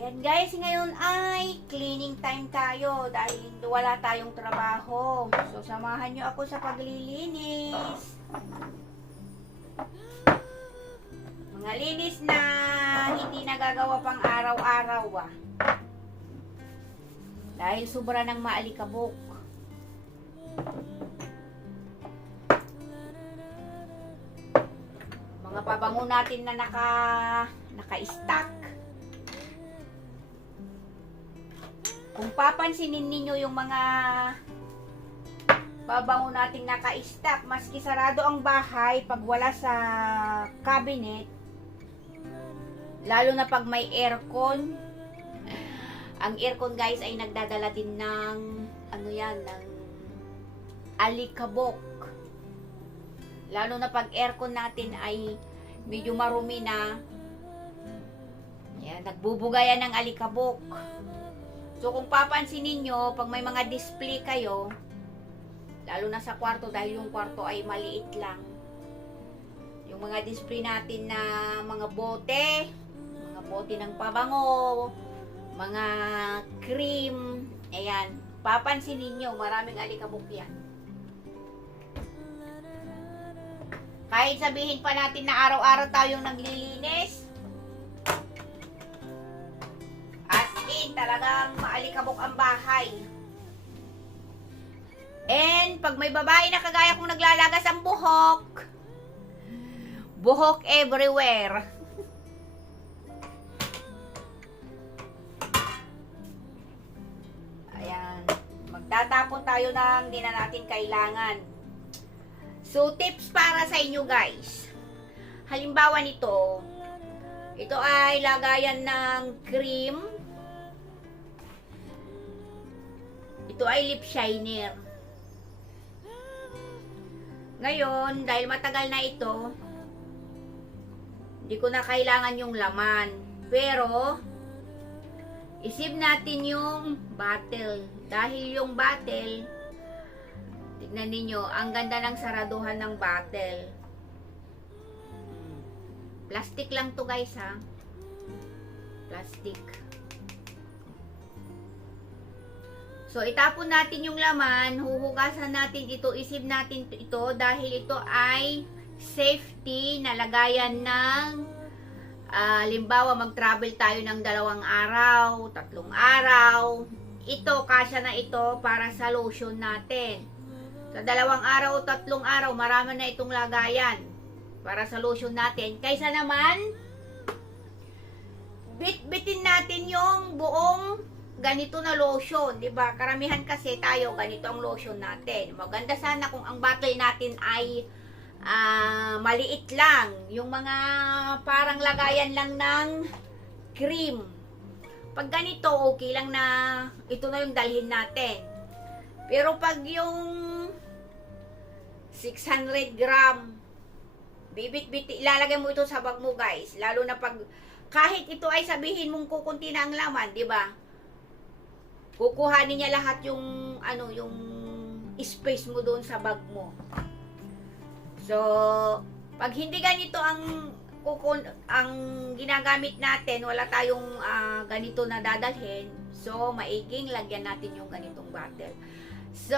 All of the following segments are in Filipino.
Ayan guys, ngayon ay cleaning time tayo dahil wala tayong trabaho. So, samahan nyo ako sa paglilinis. Mga linis na hindi nagagawa pang araw-araw Dahil sobra ng maalikabok. Mga pabango natin na naka-stack. Kung papansinin ninyo yung mga pabango nating naka-stack, maski sarado ang bahay, pag wala sa cabinet, lalo na pag may aircon, ang aircon guys ay nagdadala din ng ng alikabok. Lalo na pag aircon natin ay medyo marumi na, yan, nagbubugayan ng alikabok. So, kung papansinin nyo, pag may mga display kayo, lalo na sa kwarto, dahil yung kwarto ay maliit lang, yung mga display natin na mga bote ng pabango, mga cream, ayan, papansinin nyo, maraming alikabok yan. Kahit sabihin pa natin na araw-araw tayong naglilinis, talagang maalikabok ang bahay. And pag may babae na kagaya kong naglalagas ang buhok everywhere. Ayan, magtatapon tayo ng hindi na natin kailangan. So, tips para sa inyo guys. Halimbawa nito, ito ay lagayan ng cream. Ito ay lip shiner. Ngayon, dahil matagal na ito, hindi ko na kailangan yung laman. Pero, isip natin yung bottle. Dahil yung bottle, tignan ninyo, ang ganda ng saraduhan ng bottle. Plastic lang to guys ha. Plastic. So, itapon natin yung laman, huhugasan natin ito, isip natin ito dahil ito ay safety na lagayan ng halimbawa mag-travel tayo ng 2 araw, 3 araw. Ito, kasya na ito para sa lotion natin. Sa 2 araw o 3 araw, marami na itong lagayan para sa lotion natin. Kaysa naman, bit-bitin natin yung buong ganito na lotion, 'di ba? Karamihan kasi tayo ganito ang lotion natin. Maganda sana kung ang bottle natin ay maliit lang, yung mga parang lagayan lang ng cream. Pag ganito, okay lang na ito na yung dalhin natin. Pero pag yung 600 gram, bibit-biti, ilalagay mo ito sa bag mo guys. Lalo na pag, kahit ito ay sabihin mong kukunti na ang laman, 'di ba? Kukuhanin niya lahat yung yung space mo doon sa bag mo. So, pag hindi ganito ang ginagamit natin, wala tayong ganito na dadalhin, so maiging lagyan natin yung ganitong bottle. So,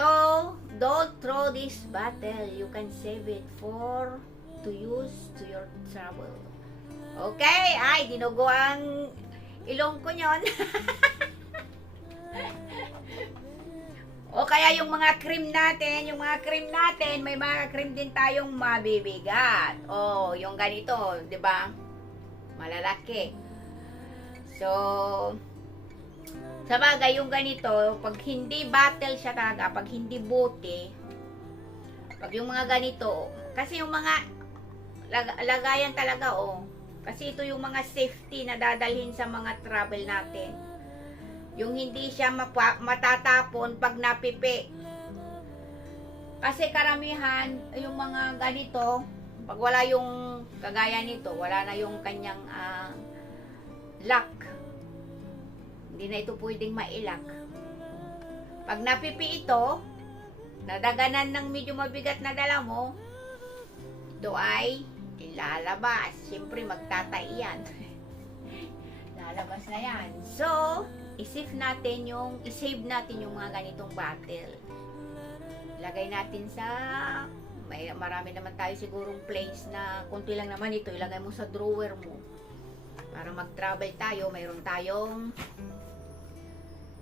don't throw this bottle. You can save it to use to your travel. Okay? Ay, dinugo ang ilong ko nyon. O kaya yung mga cream natin, may mga cream din tayong mabibigat. O, yung ganito, 'di ba? Malalaki. So, sa bagay yung ganito, pag hindi bottle siya talaga, pag hindi bote, pag yung mga ganito, kasi yung mga lagayan talaga kasi ito yung mga safety na dadalhin sa mga travel natin. Yung hindi siya matatapon pag napipi. Kasi karamihan, yung mga ganito, pag wala yung kagaya nito, wala na yung kanyang lock. Hindi na ito pwedeng mailak. Pag napipi ito, nadaganan ng medyo mabigat na dala mo, ito ay ilalabas. Siyempre, magtatay yan. lalabas na yan. So, isave natin yung mga ganitong bottle. Ilagay natin sa, marami naman tayo sigurong place na kunti lang naman ito, ilagay mo sa drawer mo. Para mag-travel tayo, mayroon tayong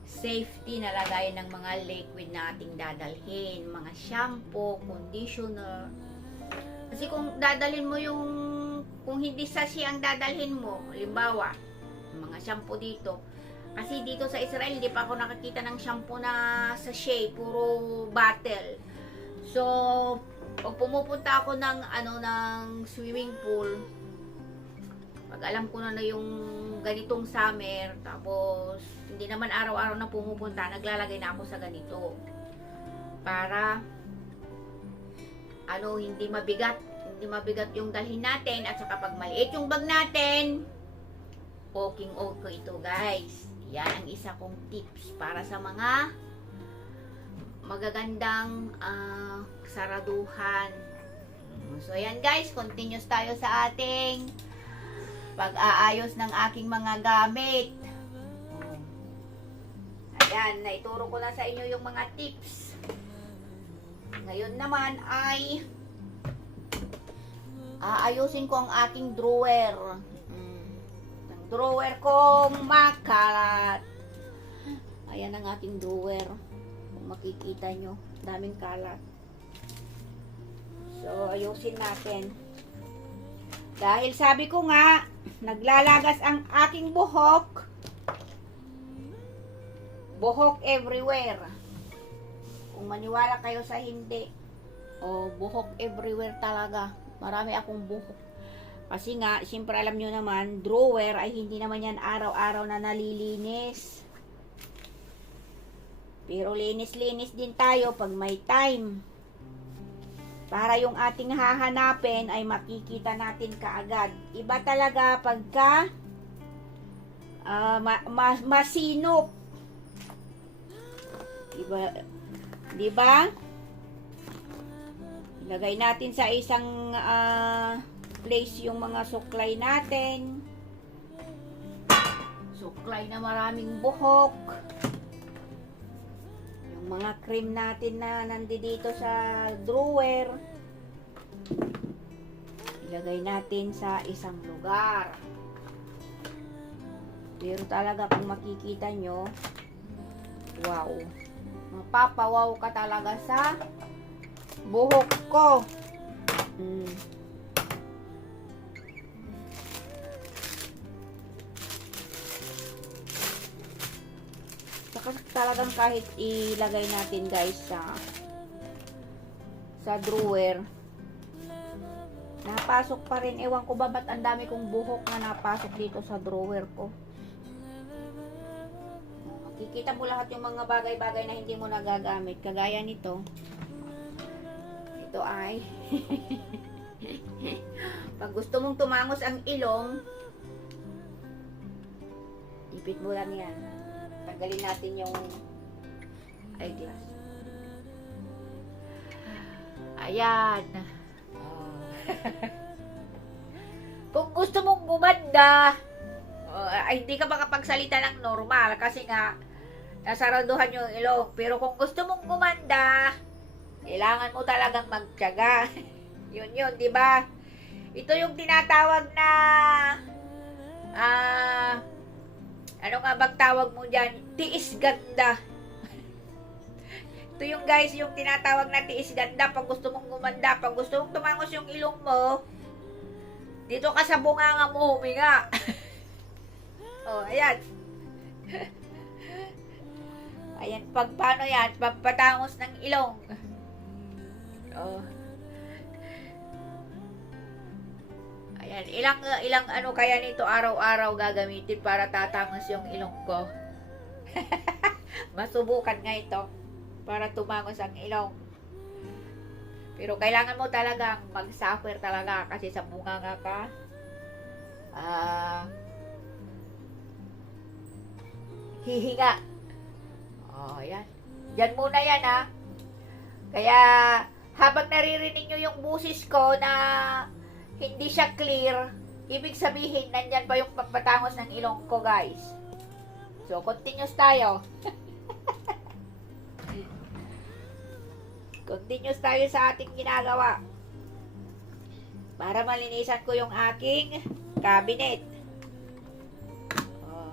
safety na lagayan ng mga liquid na ating dadalhin, mga shampoo, conditioner. Kasi kung dadalhin mo kung hindi sachet ang dadalhin mo, halimbawa, mga shampoo dito. Kasi dito sa Israel, hindi pa ako nakakita ng shampoo na sachet, puro bottle. So, pag pumupunta ako ng swimming pool, pag alam ko na yung ganitong summer, tapos hindi naman araw-araw na pumupunta, naglalagay na ako sa ganito. Para hindi mabigat yung dalhin natin, at saka pag maliit yung bag natin, okay ito guys. Yan ang isa kong tips para sa mga magagandang saraduhan. So ayan guys, continuous tayo sa ating pag-aayos ng aking mga gamit. Ayan, naituro ko na sa inyo yung mga tips. Ngayon naman ay aayusin ko ang aking drawer. Ang drawer kong makalat. Ayan ang ating drawer. Kung makikita nyo, daming kalat. So, ayusin natin. Dahil sabi ko nga, naglalagas ang aking buhok. Buhok everywhere. Kung maniwala kayo sa hindi. Buhok everywhere talaga. Marami akong buhok. Kasi nga, siyempre alam nyo naman, drawer ay hindi naman yan araw-araw na nalilinis. Pero linis-linis din tayo pag may time. Para yung ating hahanapin ay makikita natin kaagad. Iba talaga pagka masinop. Diba? Ilagay natin sa isang place yung mga suklay natin. Suklay na maraming buhok. Mga cream natin na nandito sa drawer, ilagay natin sa isang lugar. Pero talaga kung makikita nyo, wow, mapapawaw ka talaga sa buhok ko. Talagang kahit ilagay natin guys sa drawer, napasok pa rin. Ewan ko ba ba't ang dami kong buhok na napasok dito sa drawer ko. Makikita mo lahat yung mga bagay-bagay na hindi mo nagagamit. Kagaya nito. Ito ay pag gusto mong tumangos ang ilong, ipit mo lang yan. Tanggalin natin yung eyeglass. Ayan. Kung gusto mong gumanda, ay hindi ka makapagsalita ng normal kasi nga nasaraduhan yung ilong. Pero kung gusto mong gumanda, kailangan mo talagang magtiyaga. Yun, di ba? Ito yung tinatawag na ano nga bang tawag mo dyan? Tiis ganda. Ito yung guys, yung tinatawag na tiis ganda. Pag gusto mong gumanda, pag gusto mong tumangos yung ilong mo, dito ka sa bunganga mo huminga. Ayan. Ayan, pag paano yan? Pagpatangos ng ilong. Ayan, ilang ano kaya nito araw-araw gagamitin para tatangos yung ilong ko. Masubukan nga ito para tumangos ang ilong. Pero kailangan mo talagang mag-suffer talaga kasi sa bunganga ka. Hihinga. Ayan. Diyan muna yan ha. Kaya habang naririnig nyo yung busis ko na hindi siya clear, Ibig sabihin, nandyan pa yung pagpatangos ng ilong ko, guys. So, continuous tayo. Continuous tayo sa ating ginagawa. Para malinisan ko yung aking cabinet. Oh,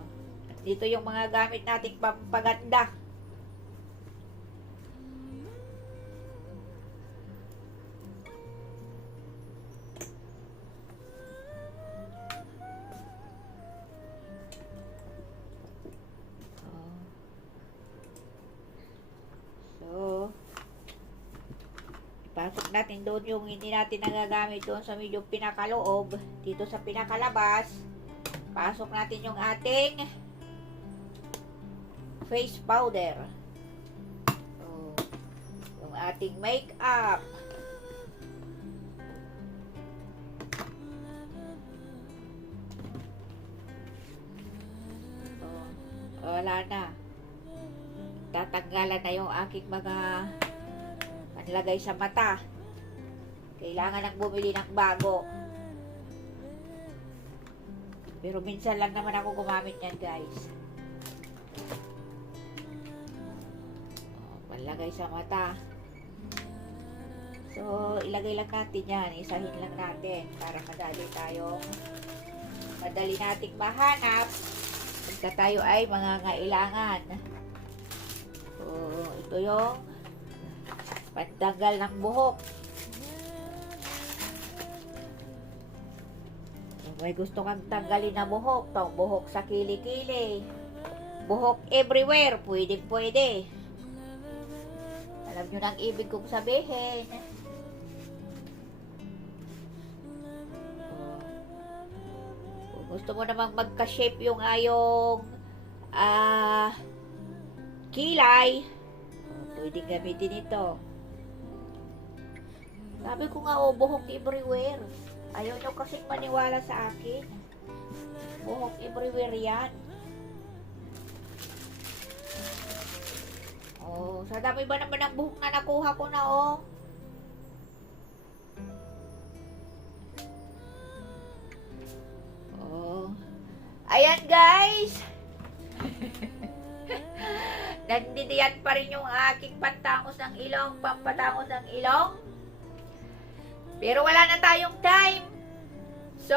dito yung mga gamit nating pampaganda. Pasok natin doon yung hindi natin nagagamit doon sa medyo pinakaloob. Dito sa pinakalabas, pasok natin yung ating face powder. Oh, yung ating makeup. Oh, wala na. Tatanggalan na yung aking mga lagay sa mata. Kailangan nang bumili ng bago. Pero minsan lang naman ako gumamit yan, guys. Panlagay sa mata. So, ilagay lang natin yan. Isahin lang natin para madali nating mahanap pagka tayo ay mangangailangan. So, ito yung pantanggal ng buhok. May gusto kang tanggalin na buhok. Buhok sa kilikili. Buhok everywhere. Pwede. Alam nyo na ang ibig kong sabihin. Kung gusto mo namang magka-shape yung ayong kilay, pwede gamitin ito. Sabi ko nga, buhok everywhere. Ayaw nyo kasing maniwala sa akin. Buhok everywhere yan. Oh, sa dami ba naman ng buhok na nakuha ko na, oh. Oh. Ayan, guys. Nandidiyan pa rin yung aking pampatangos ng ilong. Pero wala na tayong time. So,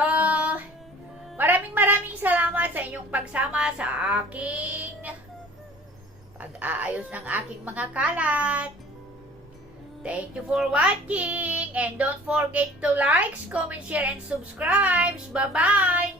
maraming salamat sa inyong pagsama sa aking pag-aayos ng aking mga kalat. Thank you for watching. And don't forget to like, comment, share, and subscribe. Bye-bye!